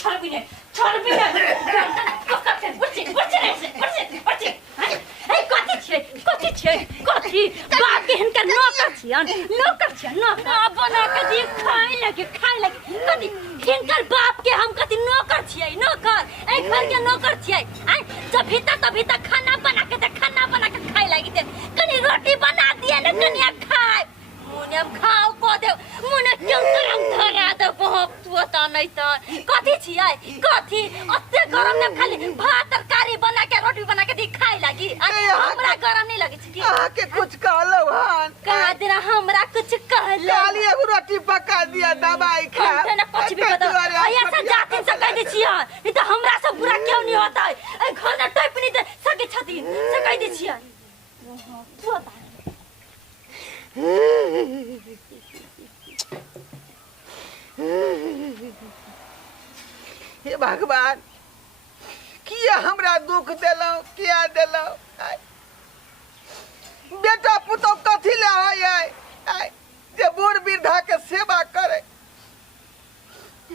छोड़ भी नहीं पकड़ बुझे ए कथि छे बाप के हनकर नौकर छियन नौकर बना के दी खाए लगे कथि हिनकर बाप के हम कथि नौकर छियै नौकर ए घर के नौकर छियै आ जब भीतर खाना बना के खाए लगी दे कनी रोटी बना दिए न कनिया खाए मुने खाओ को दे मुने क्यों करम धरा दे बहुत तोता नहीं त कथि छियै कथि अत्ते गरम न खाली भात तरकारी बना के रोटी बना के दी खाए लगी हमरा गरम नहीं लगे छी के कुछ कहलो हन का देना हमरा कुछ कहलो काली एगो रोटी पका दिया दवाई खा ना कुछ भी बता ऐसा जातिन से कह दे छियै नहीं तो हमरा से बुरा क्यों नहीं होता है ए घर न टोप नहीं दे सके छथिन से कह दे छियै तोता हे भगवान किया हमरा दुख देलो किया देलो बेटा पुतो कथी ले आय जे बूढ़ वृद्धा के सेवा करे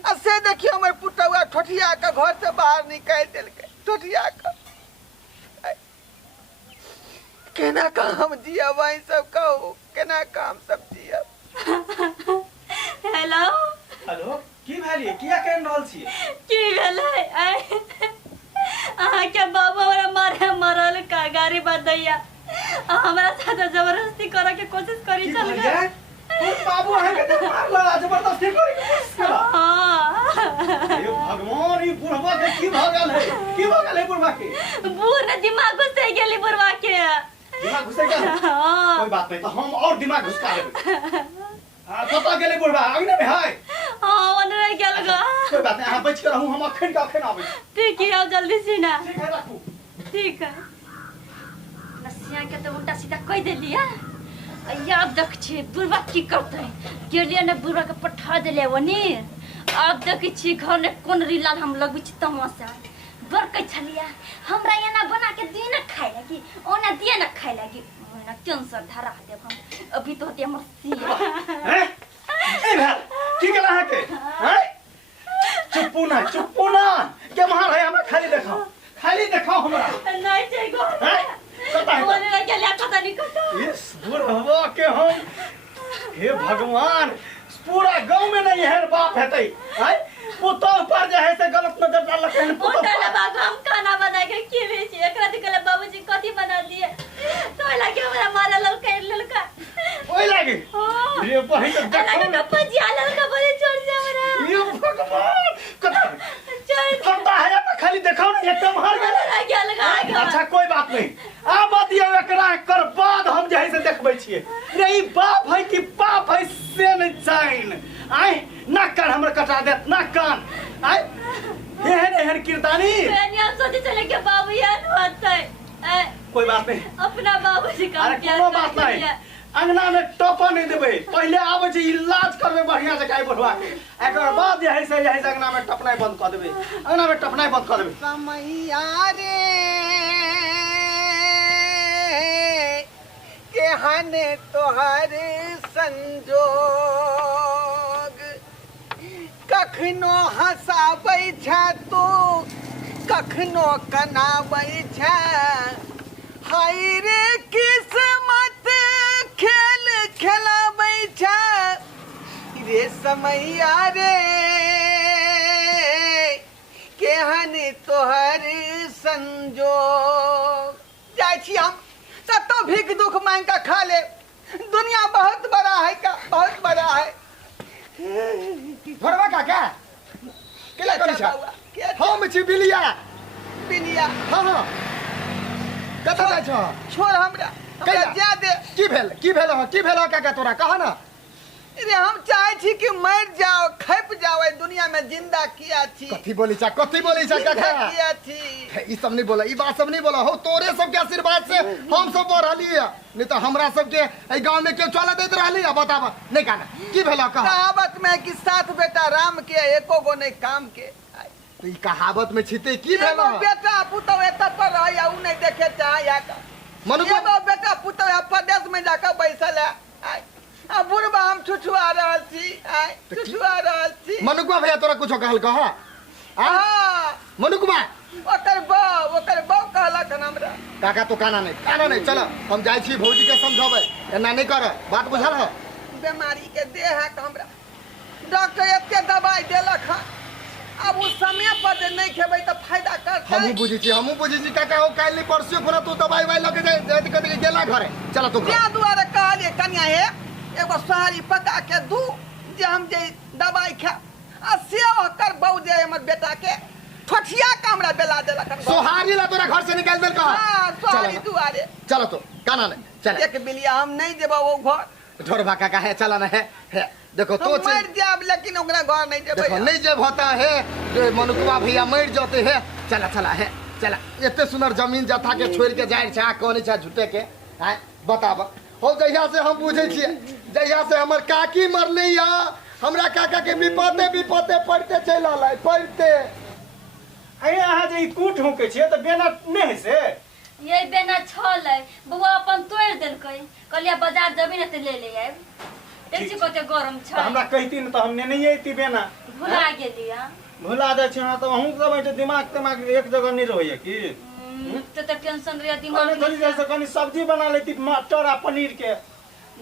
आ से देखियो हमर पुतवा ठोठिया के घर से बाहर निकाल देलके ठोठिया के केना काम जिया वही सब कहो केना काम सब जिया हेलो की भेलिए किया केन रहल छी की भेलै आहा के बाबू हमरा मारे मरल का गाड़ी बदैया हमरा साथ जबरदस्ती करे के कोशिश करी चल गए बाबू है के मार लड़ा जबरदस्ती करी हां हे भगवान ई बुढ़वा के की भगल है बुढ़वा के बूढ़ दिमाग घुस गेली बुढ़वा के दिमाग घुस गया कोई बात नहीं तो हम और दिमाग घुसका लेबे कत गेले बुढ़वा अगने में है हां ओने गेल ग कोई बात नहीं हां बच के रहूं हम अखन आबै ठीक है आओ जल्दी से ना ठीक है रखू ठीक है नसिया के तो उल्टा सीधा कह देलिया अब देख छी बुढ़वा की करते गेलिए ने बुढ़वा के पठा देले ओनी अब देख छी घर ने कोन रिलाल हम लगबी छी तमाशा बरकै छलिया हमरा एना बना के दी न खाए लगी ओना दिए न खाए लगी ओना कैंसर धरा देब हम अभी तो होते हमर सिया हैं ए भाई की केला है के हैं चुप्पू ना के मार है हमरा खाली देखाओ हमरा नहीं जाएगो हैं कता है ओने गेलिया पता नहीं कता इस बुढ़वा के हम हे भगवान पूरा गांव में नहीं है बाप हेतै हैं पुतो पर जे है से गलत नजर डालक है पुतो ओटला बाबू हम खाना बना के खिले छी एकरा दिखले बाबूजी कथि बना दिए तो लागे हमरा मारे ललका ओइ लागे हां रे बहिन तो देखो ना पजिया ललका बड़े छोड़ जा हमरा ये भगवान कता है ना खाली देखाओ ना ये मार लगा अच्छा कोई बात नहीं आ बात ये एकरा कर बाद हम जे है से देखबै छियै रे ई बाप है कि पाप है से नहीं जाइन आय ना कर हमर कटा देत ना कान आय एहन कीर्तानी मैंने सोचे चले के बाबू यार होतै कोई बात नहीं अपना बाबूजी का अरे कोनो बात नहीं अंगना में टोपा नहीं देबे पहले आबै छै इलाज करबे बढ़िया से गाय बढ़वा के एकर बाद जे है से अंगना में टपनाई बंद कर देबे अंगना में टपनाई बंद कर देबे समैया रे के हने तोहरे संजोग कखनो हंसाबै छ तो कखनो कनाबै छ हाय रे किस्मत खेल खेलाबै छ रे समैया रे केहन तोहर संजोग जाइ छी हम सतो भीख दुख मांग के खा ले दुनिया बहुत बड़ा है का बहुत बड़ा है भरवा काका केला करै छ हम छी बिलिया हां कतऽ जाइ छ छोड़ हमरा जा दे की भेल काका तोरा कह ना अरे हम चाहे छी कि मर जाओ खप जाओ दुनिया में जिंदा किया छी कथी बोली छ काका किया छी ई सब नहीं बोला ई बात सब नहीं बोला हो तोरे सब के आशीर्वाद से हम सब बढ़लिए नहीं तो हमरा सब के ए गांव में के चला देत रहली बतावा नहीं काना की भेला कह कहावत में कि सात बेटा राम के एको गो नहीं काम के तो ई कहावत में छिते की भेला बेटा पुतो एत पर रह या उ नहीं देखे चाहे मनुष्य बेटा पुतो प्रदेश में जाकर बैसल है आ बुढ़बा हम छुछुआ रहल छी छुछुआ रहल छी मनुआ भैया तोरा कुछ कहल कह हाँ मनुकुमा ओकर बाप कहलक हमरा। काका तो काना नहीं चल हम जाय छी भौजी के समझावे एना नहीं कर बात बुझल है। बीमारी के देह है हमरा, डॉक्टर एते दवाई देलक है, अब उस समय पर जे नहीं खेबै त फायदा करतै। हमहू बुझी छी काका हो काल नहीं परसों पुरा तू दवाई वाई लगे जाय कते गेला घरे चल तू क्या दुआरे कहलिए कन्या हे एगो सोहारी पका के दू जे हम जे दवाई खा आ से ओकर बहू जे हमर बेटा के ठोठिया के हमरा बेला देलक है। सोहारी ला तोरा घर से निकाल देल कहा। हां सोहारी दुआरे चलो तो काना नहीं चल एक बिलिया हम नहीं जेबो वो घर ढोरबा काका है चला ना है देखो तो मर जाब लेकिन ओकरा घर नहीं जेबै। देखो नहीं जब होता है जो मनुकुआ भैया मर जाते हैं चला है चला इतने सुंदर जमीन जथा के छोड़ के जाए छा कौन छा झूठे के हैं बताब हो जहिया से हम पूछे छिए जहिया से हमर काकी मरले या हमरा काका के विपते पड़ते चल आले पड़ते अरे अहाँ जे कूट होके छिए त बेना नहीं से ये बेना छल है बउआ अपन तोड़ देलकै कहलिया बाजार जबी न त ले ले आब देखि कते गरम छ हमरा कहती न त हम नहीं आती बेना भुला गेलिया भुला दे छी त अहूँ सब दिमाग एक जगह नहीं रहैया की त टेंशन रे कनी दिमाग थोड़ी जैसे कनी सब्जी बना लेती मटर आ पनीर के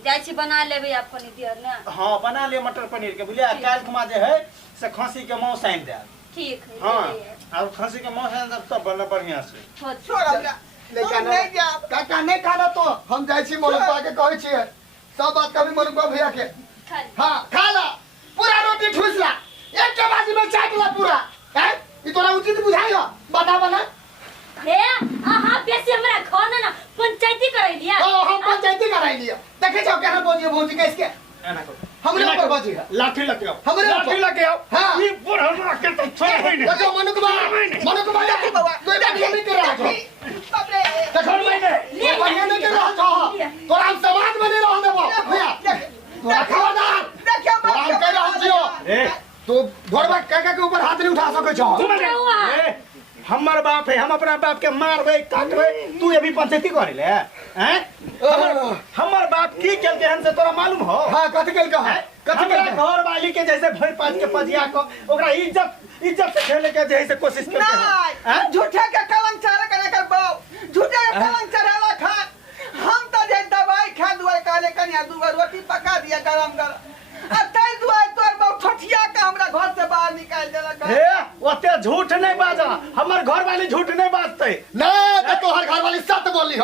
जाय छी बना लेबे अपन दियर ने। हाँ बना ले मटर पनीर के बुझलिया काल खुमा जे है से खसी के मौस आइन दे। ठीक है हाँ और खसी के मौस आइन दे तब बना बढ़िया से छोड़ हमरा नहीं जाब काका नहीं खाना तो हम जाय छी मनुकुआ के कहै छिए सब बात कभी मनुकुआ भैया के हां खा ला पूरा रोटी ठुस ला एक के बाजी में चाट ला पूरा हैं ई तोरा उचित बुझाइयो बताबा ना हे आहा बेसी हमरा घर ना पंचायती कराई लिया। ओ हम पंचायती कराई लिया देखे जाओ केना भौजी के इसके एना को हमरे ऊपर बाजी है लाठी लगे आओ हमरे ऊपर। लाठी लगे आओ हाँ। ये पूरा हमरा के तो छोड़ होई नहीं देखो मनुकुआ देखी बाबा तू देखी नहीं कर रहा छो बाप रे देखो नहीं बढ़िया नहीं कर रहा छो तोरा हम समाज में नहीं रह देबो भैया तोरा खबरदार देखियो तोरा हम कह रहा छियो ए तू घोड़वा काका के ऊपर हाथ नहीं उठा सके छो ए हमर बाप है हम अपना बाप के मारबे काटबे तू अभी पंचायती करे ले हैं हमर बाप की केलके हमसे तोरा मालूम हो। हां कथि केल कहा कथि हमरा केल घर वाली के जैसे भर पाँच के पजिया को ओकरा इज्जत से खेले के जैसे कोशिश करते हैं नहीं झूठे के कलंक चढ़ा करे कर बाप झूठे के कलंक चढ़ाला खा हम तो जे दवाई खा दुआर काले कन्या दुआ रोटी पका दिया गरम तै दुआर तोर बाप ठठिया के हमरा घर से बाहर निकाल देलक। हे ओते झूठ नहीं बाजा हमर घर वाली झूठ नहीं बाजते ना तो तोहर घर वाली सच बोली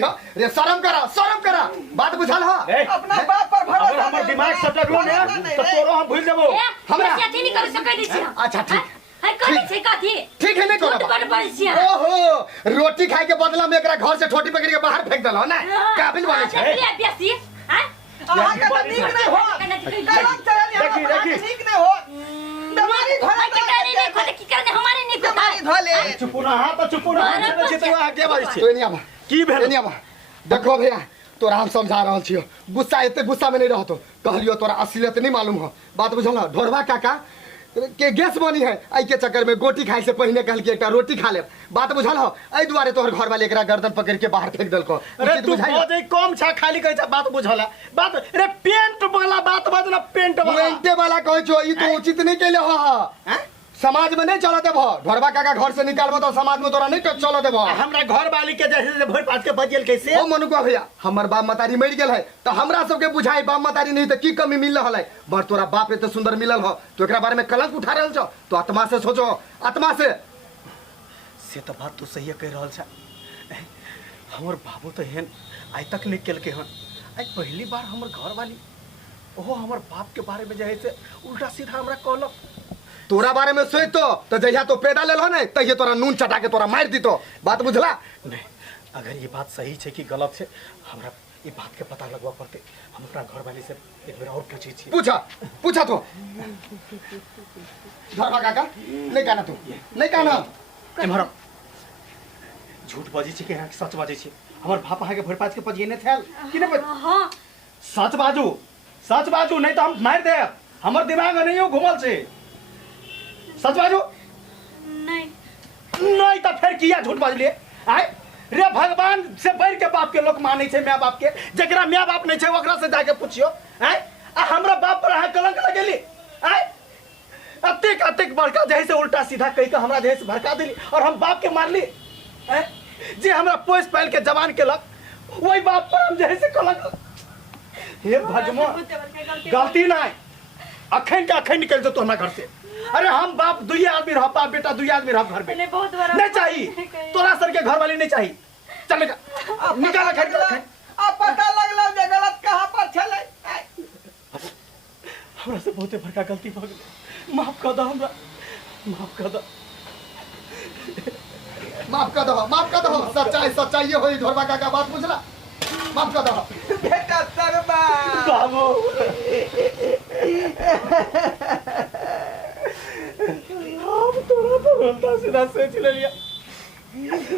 हो रे शर्म करा बात बुझल हो अपना बाप पर भरोसा हमर दिमाग सब लगलो ने तो तोरो हम भूल देबो हमरा अथी नहीं कर सकै दी छी। अच्छा ठीक है कथि छै कथि ठीक है नहीं झूठ करो कर पड़ै छी। ओहो रोटी खाए के बदला में एकरा घर से ठोटी पकड़ के बाहर फेंक देलो ना काबिल बोले छै देखलिए बेसी हैं अहाँ के तो ठीक नहीं हो कलंक चढ़ाली देखी ठीक नहीं हो बीमारी भाई के धोले नहीं खोले की करने हमारे नहीं बीमारी धोले चुप ना हां तो चुप ना छै तो आगे बाज छै तो नहीं आबा की भेल नहीं आबा देखो भैया तोरा हम समझा रहल छियो गुस्सा एते गुस्सा में नहीं रहतो कहलियो तोरा असलियत नहीं मालूम हो बात बुझल हो ढोरवा काका के गैस बनी है आई के चक्कर में गोटी खाए से पहले कहल के एकटा रोटी खा ले बात बुझल हो आई दुआरे तोहर घर वाले एकरा गर्दन पकड़ के बाहर फेंक देलको अरे तू बोझे कम छा खाली कहै छ बात बुझला बात रे पेंट वाला बात बजना पेंट वाला कहै छो ई तो उचित नहीं केले हो हैं समाज में नहीं चला देबो ढोरवा काका घर से निकालबो तो समाज में तोरा नहीं चला देबो हमरा घर वाली के जैसे भोर पात के बजेल कैसे ओ मनुकुआ भैया हमर बाप मतारी मर गेल है तो हमरा सबके बुझाई बाप मतारी नहीं तो की कमी मिल रहल है बर तोरा बाप एते सुंदर मिलल हो तो एकरा बारे में कलंक उठा रहल छो तो आत्मा से सोचो आत्मा से तो बात तू सही कह रहल छ हमर बाबू तो हेन आज तक नहीं केलके हन आज पहली बार हमर घर वाली ओहो हमर बाप के बारे में जैसे उल्टा सीधा हमरा कहलक तोरा बारे में सोच तो जहिया तो पैदा ले लो नहीं तहिया तोरा नून चटा के तोरा मार दी तो बात बुझला नहीं अगर ये बात सही है कि गलत है हमरा ये बात के पता लगवा पड़ते हम अपना घर वाली से एक बार और पूछी छी पूछा तो ढोरवा काका नहीं कहना तू नहीं कहना एमहर झूठ बाजी छी कि सच बाजी छी हमर बाप आके भोर पाँच के पजिए थैल कि नहीं हां सच बाजू नहीं तो हम मार दे हमर दिमाग नहीं हो घुमल से सच बाजू नहीं तो फिर किया झूठ बाजलिए आय रे भगवान से बढ़ के बाप के लोग माने छे माय बाप के जकरा माय बाप नहीं छे ओकरा से जाके पूछियो आय आ हमरा बाप पर अहाँ कलंक लगेली आय अतेक अतेक बड़का जैसे उल्टा सीधा कही के हमरा जैसे भड़का दिली और हम बाप के मारली हैं? जे हमरा पोस पाल के जवान केलक वही बाप पर हम जैसे कहलक हे भगवान गलती ना अखन के अखन निकल जो तो हमरा घर से। अरे हम बाप दुई आदमी रह बाप बेटा दुई आदमी रह घर में नहीं चाहिए तोरा सर के घर वाली नहीं चाहिए चल निकाल अब पता लगलो जे गलत कहां पर छले हमरा से बहुते बड़का गलती भ गेल माफ कर दो हमरा माफ कर दो माफ कर दो सच्चाई सच्चाई ये होई ढोरबा का बात बुझला माफ कर दो बेटा सरबा बाबू हम तोरा पर उल्टा सीधा सोच ले लिया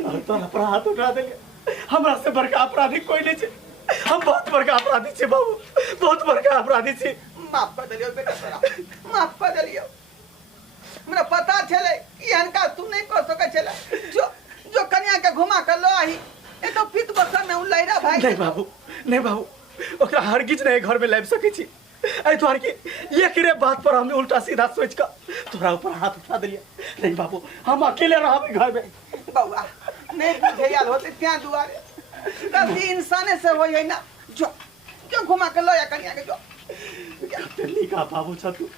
और तोरा पर हाथ उठा दिया हमरा से बड़का अपराधी कोई नहीं छे हम बहुत बड़का अपराधी छे बाबू बहुत बड़का अपराधी छे माफ कर दियो बेटा तोरा माफ कर दियो हमरा पता छले कि हनका तू नहीं कर सके छले जो कन्या के घुमा कर लो आही ए तो फित बसन में उ लैरा भाई नहीं बाबू ओकरा हरगिज नहीं घर में लाब सके छी ऐ तोहर की एक रे बात पर हम उल्टा सीधा सोच का तोरा ऊपर हाथ उठा दिलिया नहीं बाबू हम अकेले रहबे घर में बउआ नहीं बुझे यार होते त्या दुआरे गलती इंसाने से होई है ना जो क्यों घुमा के लो या कन्या के जो तेली का बाबू छ तू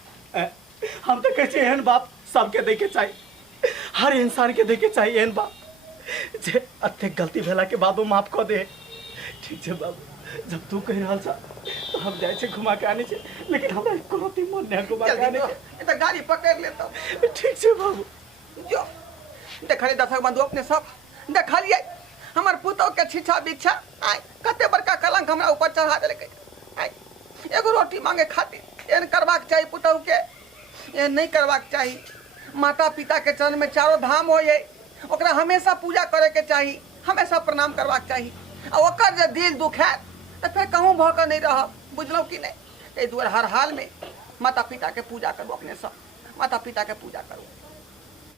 हम तो कहते एहन बाप सबके देखे चाहिए हर इंसान के देखे चाहिए एहन बाप जे अत्ते गलती भेला के बादो माफ कर दे ठीक है बाबू जब तू कह रहा था तो हम जाए छे घुमा के आने छे लेकिन हमरा कोनो ती मन नहीं घुमा के आने ए तो गाड़ी पकड़ लेता ठीक है बाबू जो देखले दर्शक बंधु अपने सब देखलिए हमर पुतौ के छिछा बिछा आय कते बड़का कलंक हमरा ऊपर चढ़ा देलकै आय एगो रोटी मांगे खातिर एन करबाक चाहिए पुतौ के ये नहीं करबाक चाहिए माता पिता के चरण में चारों धाम होए ओकरा हमेशा पूजा करे के चाहिए हमेशा प्रणाम करबाक चाहिए आ ओकर जे दिल दुखाए तो फिर कहूँ भऽ नहीं रह बुझलौ कि नहीं ताहि दुआरे हर हाल में माता पिता के पूजा करू अपने सब माता पिता के पूजा करू